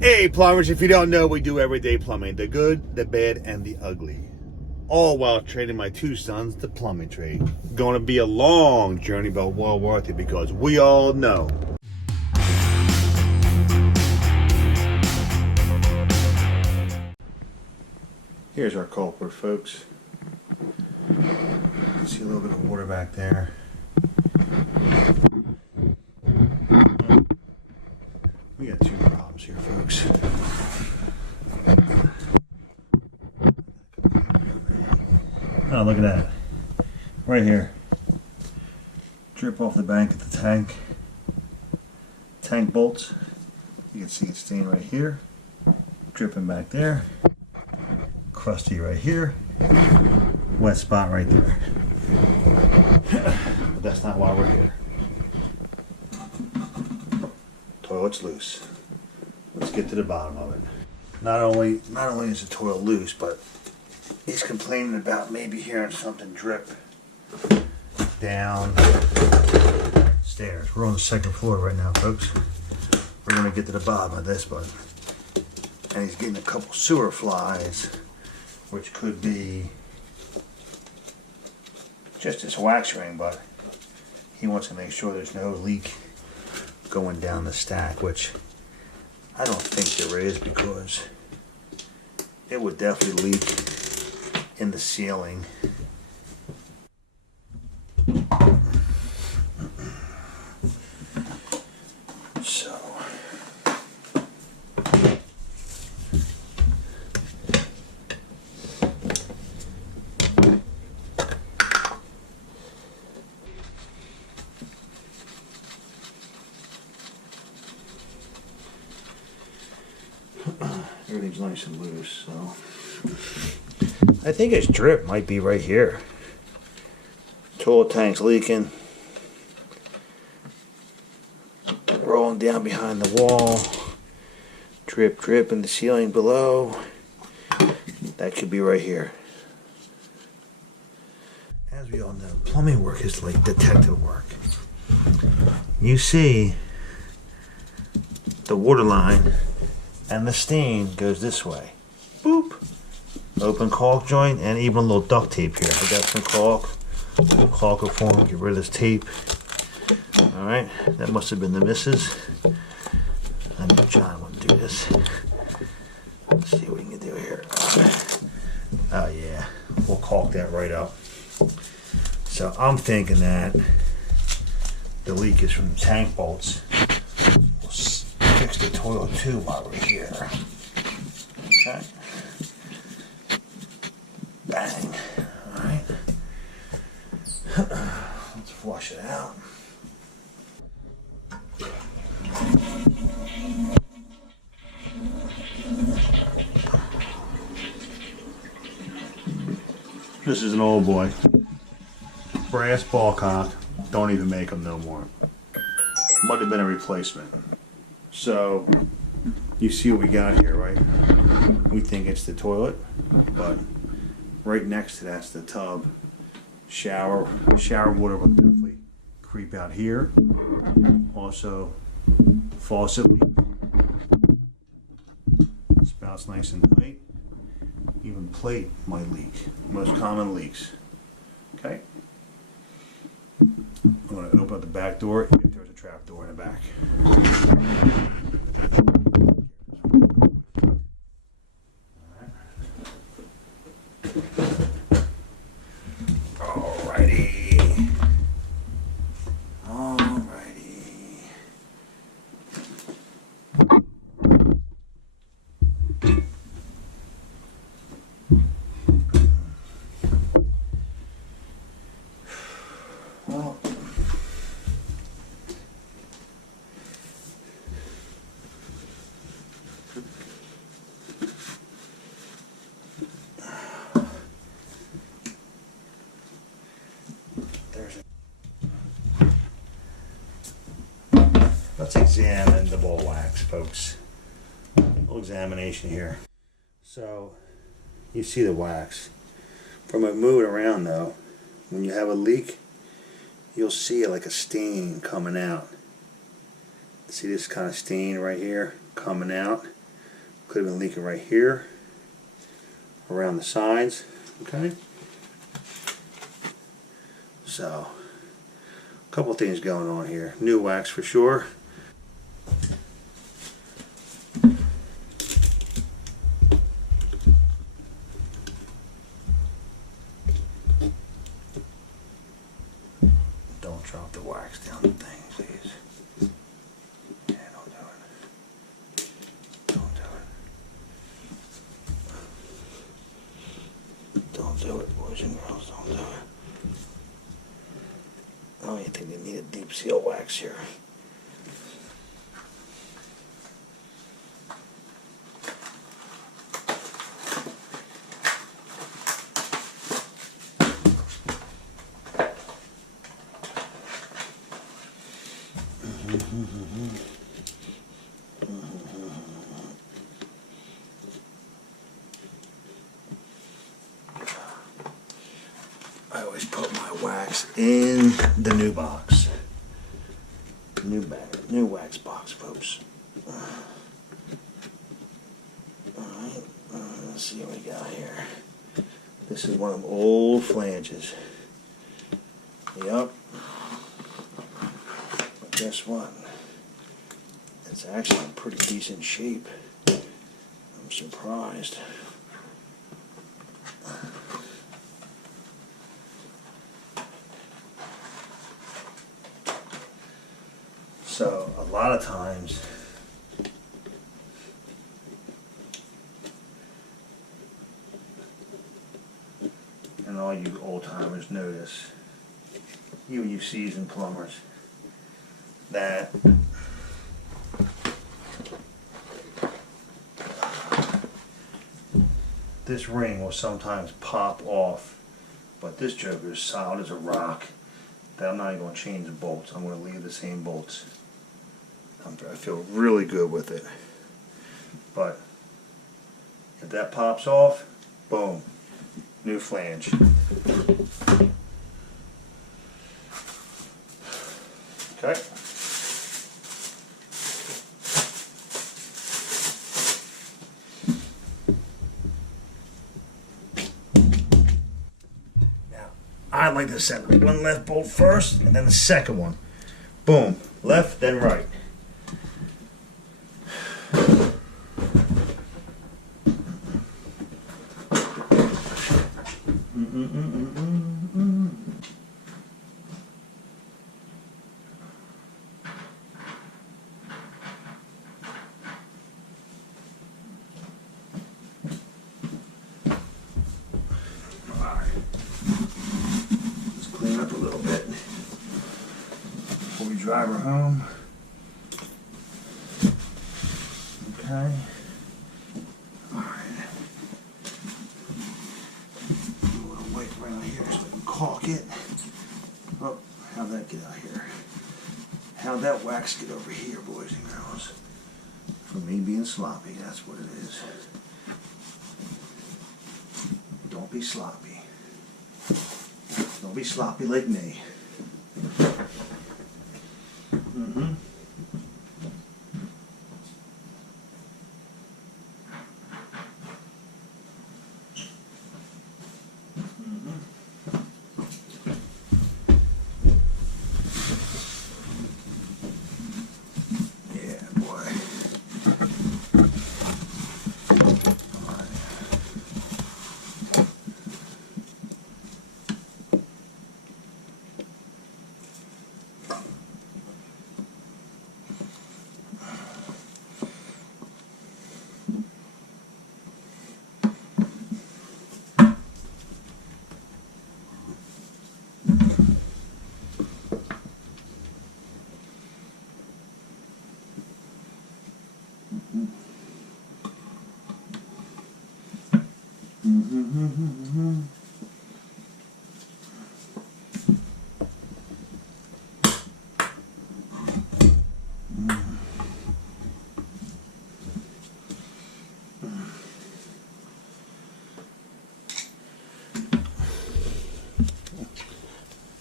Hey plumbers, if you don't know, we do everyday plumbing. The good, the bad, and the ugly. All while training my two sons the plumbing trade. Going to be a long journey, but well worth it because we all know. Here's our culprit, folks. See a little bit of water back there. We got two problems here, folks. Oh, look at that. Right here. Drip off the bank of the tank. Tank bolts. You can see it staying right here. Dripping back there. Crusty right here. Wet spot right there. But that's not why we're here. Toilet's loose. Let's get to the bottom of it. Not only is the toilet loose, but he's complaining about maybe hearing something drip down stairs. We're on the second floor right now, folks. We're gonna get to the bottom of this, but and he's getting a couple sewer flies, which could be just his wax ring, but he wants to make sure there's no leak going down the stack, which I don't think there is, because it would definitely leak in the ceiling. So everything's nice and loose, so I think his drip might be right here. Toilet tank's leaking. Rolling down behind the wall. Drip, drip in the ceiling below. That could be right here. As we all know, plumbing work is like detective work. You see the water line and the stain goes this way. Boop. Open caulk joint and even a little duct tape here. I got some caulk. Caulk will form, get rid of this tape. Alright, that must have been the missus. I know John wouldn't do this. Let's see what we can do here. Oh yeah, we'll caulk that right up. So I'm thinking that the leak is from the tank bolts. We'll fix the toilet too while we're here. Okay. Bang. Alright. Let's flush it out. This is an old boy. Brass ball cock. Don't even make them no more. Might have been a replacement. So, you see what we got here, right? We think it's the toilet, but right next to that's the tub. Shower water will definitely creep out here. Also, faucet leak. Spout's nice and tight. Even plate might leak. Most common leaks. Okay. I'm going to open up the back door if there's a trap door in the back. Alrighty. Well, let's examine the ball wax, folks. A little examination here. So, you see the wax. From it moving around though, when you have a leak, you'll see like a stain coming out. See this kind of stain right here coming out? Could have been leaking right here, around the sides. Okay. So, a couple things going on here. New wax for sure. Don't drop the wax down the thing, please. Yeah, don't do it. Don't do it. Don't do it, boys and girls. Don't do it. I don't even think they need a deep seal wax here. I always put my wax in the new box. New wax box, folks. Alright, let's see what we got here. This is one of them old flanges. Yep. But guess what? It's actually in pretty decent shape. I'm surprised. So a lot of times and all you old timers notice, you seasoned plumbers, that this ring will sometimes pop off, but this joker is solid as a rock. That I'm not even going to change the bolts. I'm going to leave the same bolts. I feel really good with it. But if that pops off, boom, new flange. Okay. Now, I like to set one left bolt first and then the second one. Boom, left, then right. Clean up a little bit before we drive her home. Okay. Alright. A little wipe around here so I can caulk it. Oh, how'd that get out here? How'd that wax get over here, boys and girls? From me being sloppy, that's what it is. Don't be sloppy. Don't be sloppy like me. Mm-hmm.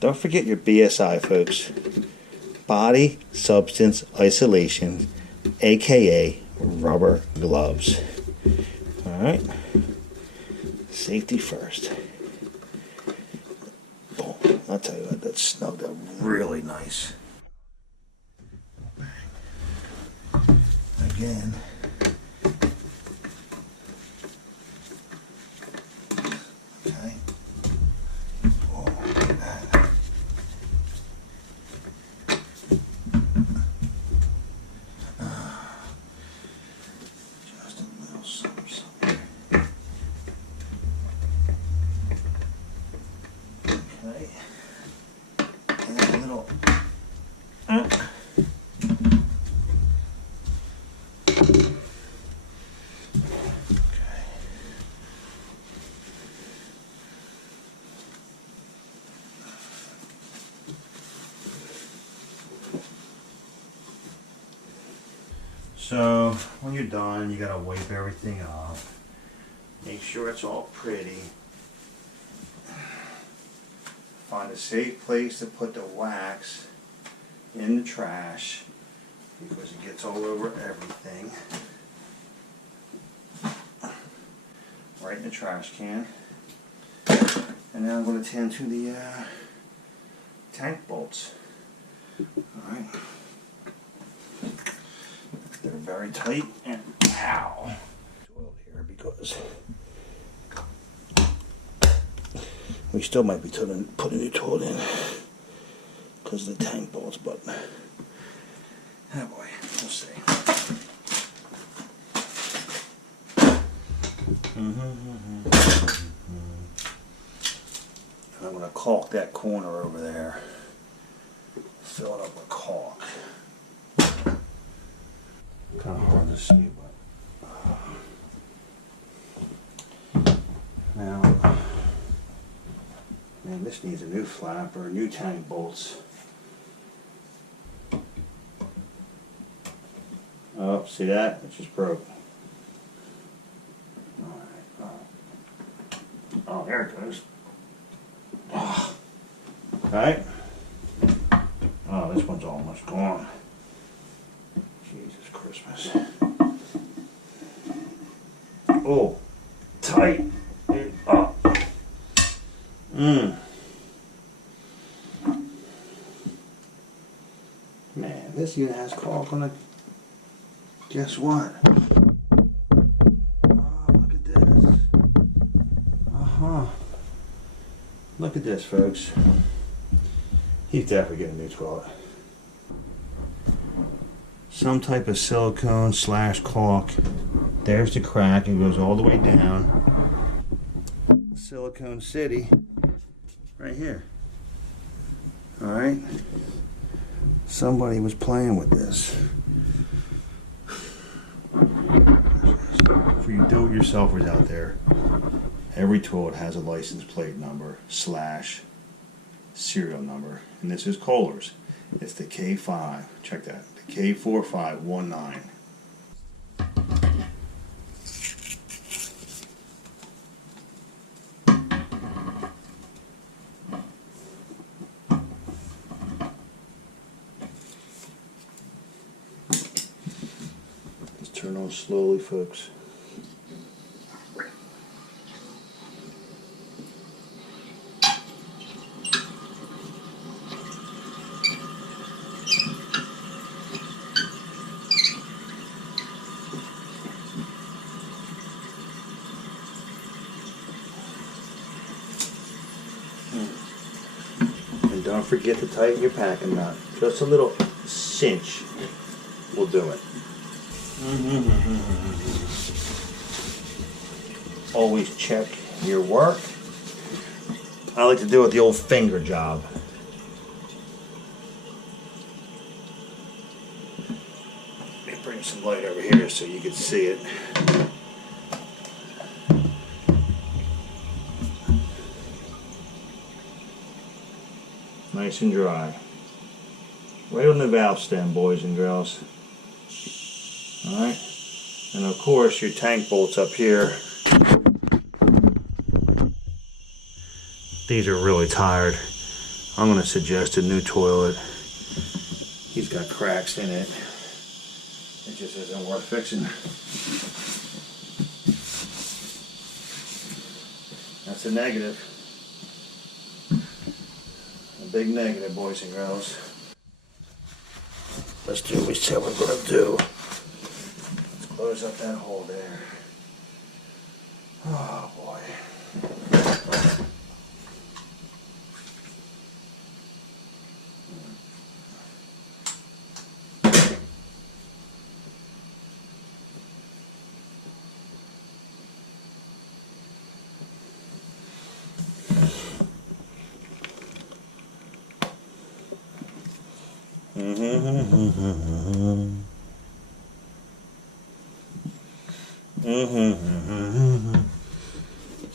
Don't forget your BSI, folks. Body Substance Isolation, aka rubber gloves. Alright. Safety first. Boom. I'll tell you what, that snugged up really nice. Again. Okay. Oh, look at that. Just a little something. Okay. And a little. So when you're done, you gotta wipe everything off. Make sure it's all pretty. Find a safe place to put the wax in the trash because it gets all over everything. Right in the trash can. And now I'm going to tend to the tank bolts. Alright. They're very tight and ow. Oil here because we still might be putting a new toilet in because of the tank bolts, but oh boy, we'll see. And I'm going to caulk that corner over there. Fill it up with caulk. Kind of hard to see, but now, man, this needs a new flap or new tank bolts. Oh, see that? It just broke. Oh, there it goes. Oh. Alright. Oh, this one's almost gone. Jesus Christmas. Oh, tight. Oh. Man, this unit has caulk on it. Guess what? Look at this, folks. He's definitely getting a new toilet. Some type of silicone / caulk. There's the crack. It goes all the way down. Silicone City. Right here. Alright. Somebody was playing with this. For you do-it-yourselfers out there, every toilet has a license plate number / serial number, and this is Kohler's. It's the K5. Check that. The K4519. Just turn on slowly, folks. And don't forget to tighten your packing nut. Just a little cinch will do it. Always check your work. I like to do it the old finger job. Let me bring some light over here so you can see it. Nice and dry. Right on the valve stem, boys and girls. Alright. And of course your tank bolts up here. These are really tired. I'm going to suggest a new toilet. He's got cracks in it. It just isn't worth fixing. That's a negative. A big negative, boys and girls. Let's do what we said we're going to do. Let's close up that hole there. Oh boy.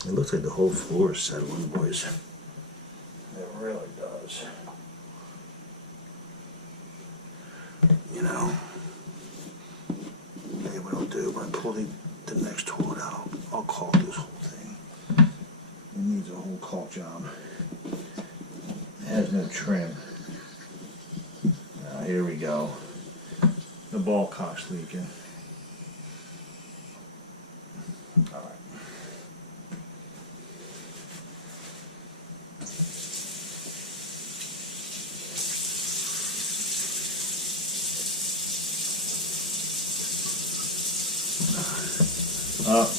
It looks like the whole floor is settling, boys. It really does. You know, maybe what I'll do when I pull the next toilet out, I'll caulk this whole thing. It needs a whole caulk job. It has no trim. Here we go. The ball cock's leaking. All right.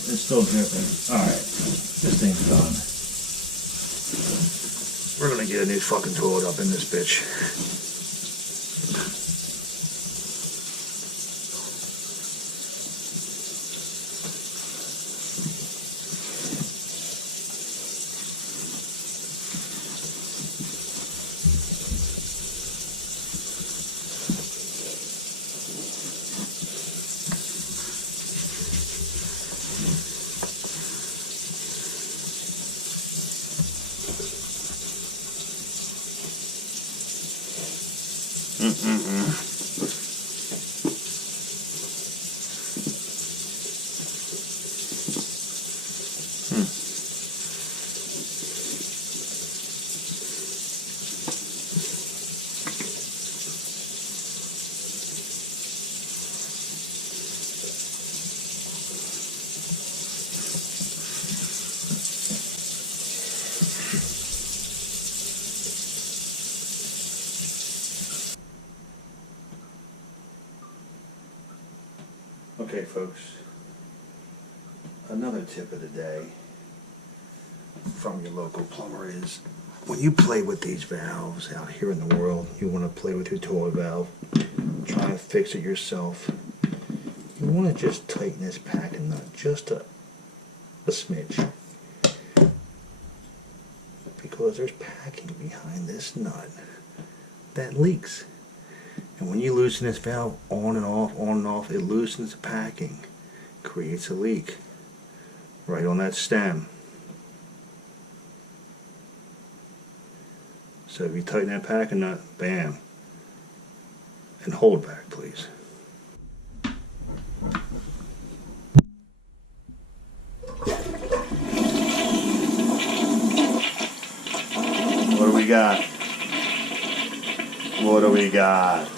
It's still dripping. All right, this thing's done. We're gonna get a new fucking toilet up in this bitch. Okay, folks, another tip of the day from your local plumber is when you play with these valves out here in the world, you want to play with your toilet valve, try and fix it yourself. You want to just tighten this packing nut just a smidge, because there's packing behind this nut that leaks. And when you loosen this valve on and off, it loosens the packing, creates a leak right on that stem. So if you tighten that packing nut, bam, and hold back, please. What do we got? What do we got?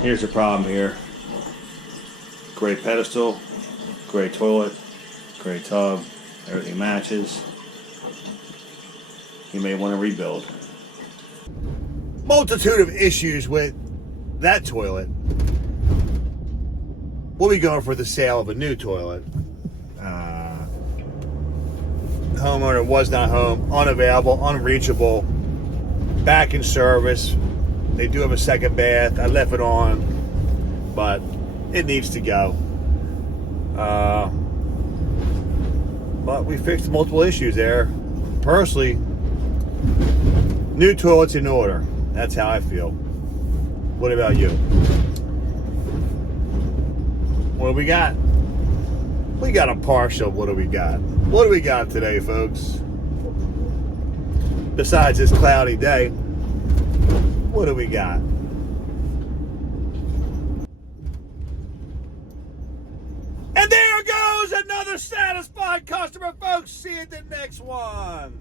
Here's the problem here. Great pedestal, great toilet, great tub, everything matches. You may want to rebuild. Multitude of issues with that toilet. We'll be going for the sale of a new toilet. Homeowner was not home, unavailable, unreachable, back in service. They do have a second bath. I left it on, but it needs to go. But we fixed multiple issues there. Personally, new toilet's in order. That's how I feel. What about you? What do we got? We got a partial. What do we got? What do we got today, folks? Besides this cloudy day, what do we got? And there goes another satisfied customer, folks. See you at the next one.